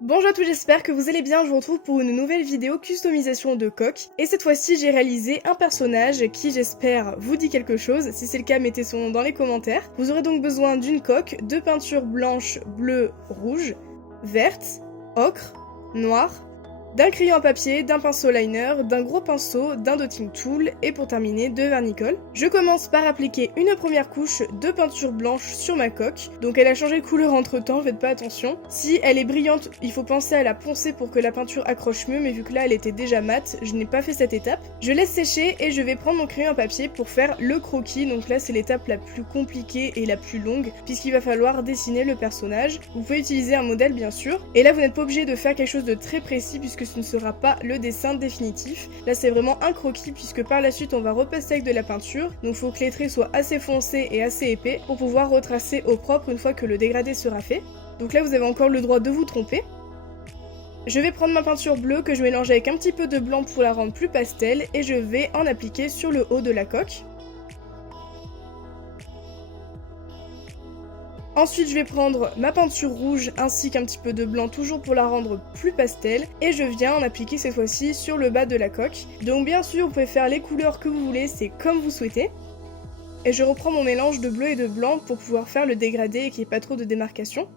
Bonjour à tous, j'espère que vous allez bien, je vous retrouve pour une nouvelle vidéo customisation de coque. Et cette fois-ci, j'ai réalisé un personnage qui, j'espère, vous dit quelque chose. Si c'est le cas, mettez son nom dans les commentaires. Vous aurez donc besoin d'une coque, de peinture blanche, bleue, rouge, verte, ocre, noire, d'un crayon à papier, d'un pinceau liner, d'un gros pinceau, d'un dotting tool et pour terminer de vernicole. Je commence par appliquer une première couche de peinture blanche sur ma coque. Donc elle a changé de couleur entre temps, faites pas attention. Si elle est brillante, il faut penser à la poncer pour que la peinture accroche mieux, mais vu que là elle était déjà mate, je n'ai pas fait cette étape. Je laisse sécher et je vais prendre mon crayon à papier pour faire le croquis. Donc là c'est l'étape la plus compliquée et la plus longue puisqu'il va falloir dessiner le personnage. Vous pouvez utiliser un modèle bien sûr. Et là vous n'êtes pas obligé de faire quelque chose de très précis puisque ce ne sera pas le dessin définitif. Là c'est vraiment un croquis puisque par la suite on va repasser avec de la peinture, donc il faut que les traits soient assez foncés et assez épais pour pouvoir retracer au propre une fois que le dégradé sera fait. Donc là vous avez encore le droit de vous tromper. Je vais prendre ma peinture bleue que je mélange avec un petit peu de blanc pour la rendre plus pastel et je vais en appliquer sur le haut de la coque. Ensuite, je vais prendre ma peinture rouge ainsi qu'un petit peu de blanc, toujours pour la rendre plus pastel, et je viens en appliquer cette fois-ci sur le bas de la coque. Donc bien sûr, vous pouvez faire les couleurs que vous voulez, c'est comme vous souhaitez. Et je reprends mon mélange de bleu et de blanc pour pouvoir faire le dégradé et qu'il n'y ait pas trop de démarcation.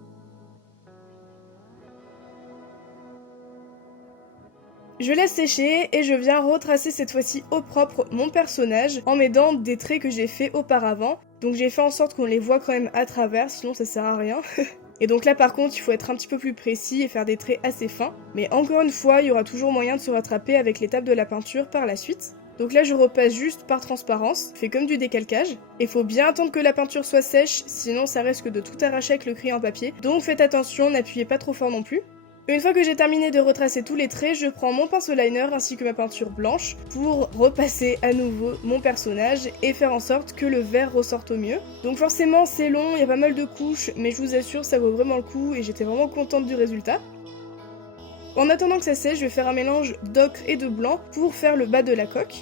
Je laisse sécher et je viens retracer cette fois-ci au propre mon personnage en m'aidant des traits que j'ai fait auparavant. Donc j'ai fait en sorte qu'on les voit quand même à travers, sinon ça sert à rien. Et donc là par contre il faut être un petit peu plus précis et faire des traits assez fins. Mais encore une fois, il y aura toujours moyen de se rattraper avec l'étape de la peinture par la suite. Donc là je repasse juste par transparence, fait comme du décalcage. Et faut bien attendre que la peinture soit sèche, sinon ça risque de tout arracher avec le crayon papier. Donc faites attention, n'appuyez pas trop fort non plus. Une fois que j'ai terminé de retracer tous les traits, je prends mon pinceau liner ainsi que ma peinture blanche pour repasser à nouveau mon personnage et faire en sorte que le vert ressorte au mieux. Donc forcément c'est long, il y a pas mal de couches, mais je vous assure ça vaut vraiment le coup et j'étais vraiment contente du résultat. En attendant que ça sèche, je vais faire un mélange d'ocre et de blanc pour faire le bas de la coque.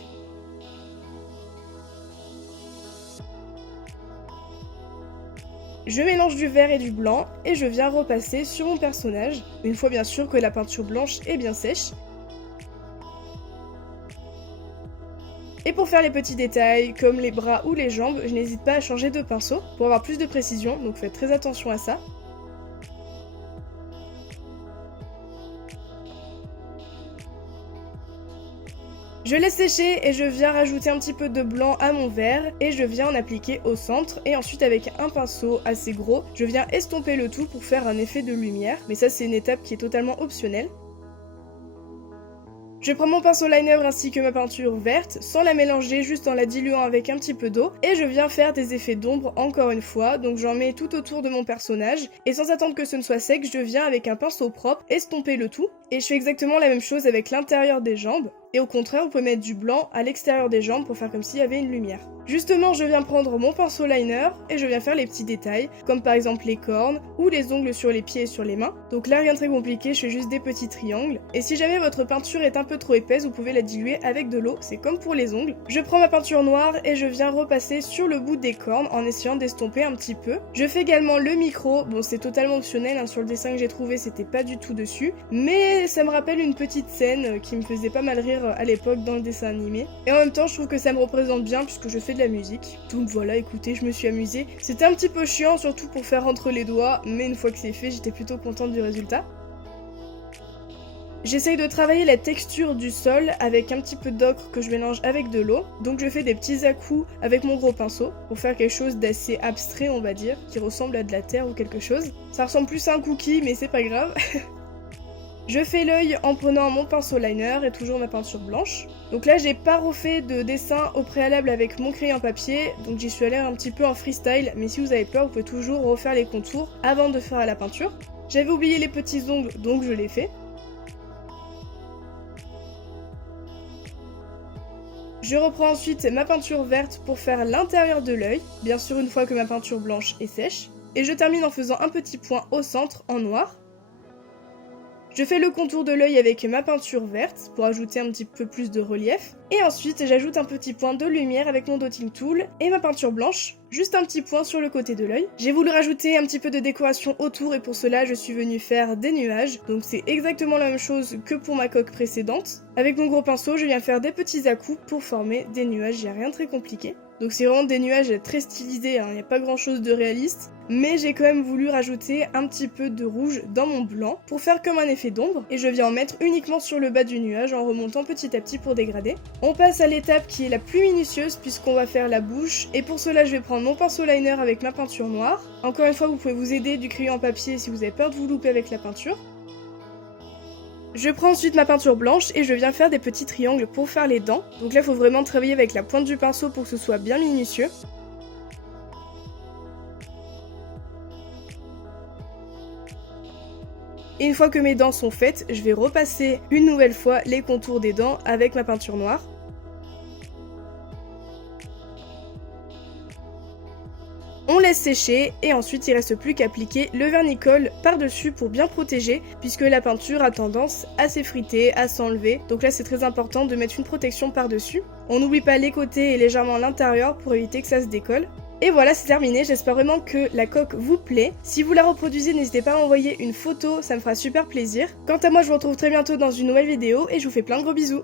Je mélange du vert et du blanc et je viens repasser sur mon personnage, une fois bien sûr que la peinture blanche est bien sèche. Et pour faire les petits détails, comme les bras ou les jambes, je n'hésite pas à changer de pinceau pour avoir plus de précision, donc faites très attention à ça. Je laisse sécher et je viens rajouter un petit peu de blanc à mon verre et je viens en appliquer au centre et ensuite avec un pinceau assez gros, je viens estomper le tout pour faire un effet de lumière, mais ça c'est une étape qui est totalement optionnelle. Je prends mon pinceau liner ainsi que ma peinture verte, sans la mélanger, juste en la diluant avec un petit peu d'eau, et je viens faire des effets d'ombre encore une fois, donc j'en mets tout autour de mon personnage, et sans attendre que ce ne soit sec, je viens avec un pinceau propre estomper le tout, et je fais exactement la même chose avec l'intérieur des jambes, et au contraire vous pouvez mettre du blanc à l'extérieur des jambes pour faire comme s'il y avait une lumière. Justement, je viens prendre mon pinceau liner et je viens faire les petits détails, comme par exemple les cornes ou les ongles sur les pieds et sur les mains. Donc là, rien de très compliqué, je fais juste des petits triangles. Et si jamais votre peinture est un peu trop épaisse, vous pouvez la diluer avec de l'eau, c'est comme pour les ongles. Je prends ma peinture noire et je viens repasser sur le bout des cornes en essayant d'estomper un petit peu. Je fais également le micro, bon c'est totalement optionnel, hein, sur le dessin que j'ai trouvé c'était pas du tout dessus, mais ça me rappelle une petite scène qui me faisait pas mal rire à l'époque dans le dessin animé. Et en même temps, je trouve que ça me représente bien puisque je fais de la musique. Donc voilà, écoutez, je me suis amusée. C'était un petit peu chiant, surtout pour faire entre les doigts, mais une fois que c'est fait, j'étais plutôt contente du résultat. J'essaye de travailler la texture du sol avec un petit peu d'ocre que je mélange avec de l'eau. Donc je fais des petits à-coups avec mon gros pinceau pour faire quelque chose d'assez abstrait, on va dire, qui ressemble à de la terre ou quelque chose. Ça ressemble plus à un cookie, mais c'est pas grave. Je fais l'œil en prenant mon pinceau liner et toujours ma peinture blanche. Donc là j'ai pas refait de dessin au préalable avec mon crayon papier, donc j'y suis allée un petit peu en freestyle, mais si vous avez peur vous pouvez toujours refaire les contours avant de faire la peinture. J'avais oublié les petits ongles donc je les fais. Je reprends ensuite ma peinture verte pour faire l'intérieur de l'œil, bien sûr une fois que ma peinture blanche est sèche. Et je termine en faisant un petit point au centre en noir. Je fais le contour de l'œil avec ma peinture verte pour ajouter un petit peu plus de relief. Et ensuite, j'ajoute un petit point de lumière avec mon dotting tool et ma peinture blanche, juste un petit point sur le côté de l'œil. J'ai voulu rajouter un petit peu de décoration autour et pour cela, je suis venue faire des nuages. Donc c'est exactement la même chose que pour ma coque précédente. Avec mon gros pinceau, je viens faire des petits à-coups pour former des nuages, il n'y a rien de très compliqué. Donc c'est vraiment des nuages très stylisés, il n'y a pas grand chose de réaliste, mais j'ai quand même voulu rajouter un petit peu de rouge dans mon blanc pour faire comme un effet d'ombre, et je viens en mettre uniquement sur le bas du nuage en remontant petit à petit pour dégrader. On passe à l'étape qui est la plus minutieuse puisqu'on va faire la bouche, et pour cela je vais prendre mon pinceau liner avec ma peinture noire. Encore une fois, vous pouvez vous aider du crayon à papier si vous avez peur de vous louper avec la peinture. Je prends ensuite ma peinture blanche et je viens faire des petits triangles pour faire les dents. Donc là, il faut vraiment travailler avec la pointe du pinceau pour que ce soit bien minutieux. Et une fois que mes dents sont faites, je vais repasser une nouvelle fois les contours des dents avec ma peinture noire. On laisse sécher et ensuite il reste plus qu'à appliquer le vernis-colle par-dessus pour bien protéger puisque la peinture a tendance à s'effriter, à s'enlever. Donc là c'est très important de mettre une protection par-dessus. On n'oublie pas les côtés et légèrement l'intérieur pour éviter que ça se décolle. Et voilà, c'est terminé, j'espère vraiment que la coque vous plaît. Si vous la reproduisez, n'hésitez pas à m'envoyer une photo, ça me fera super plaisir. Quant à moi, je vous retrouve très bientôt dans une nouvelle vidéo et je vous fais plein de gros bisous.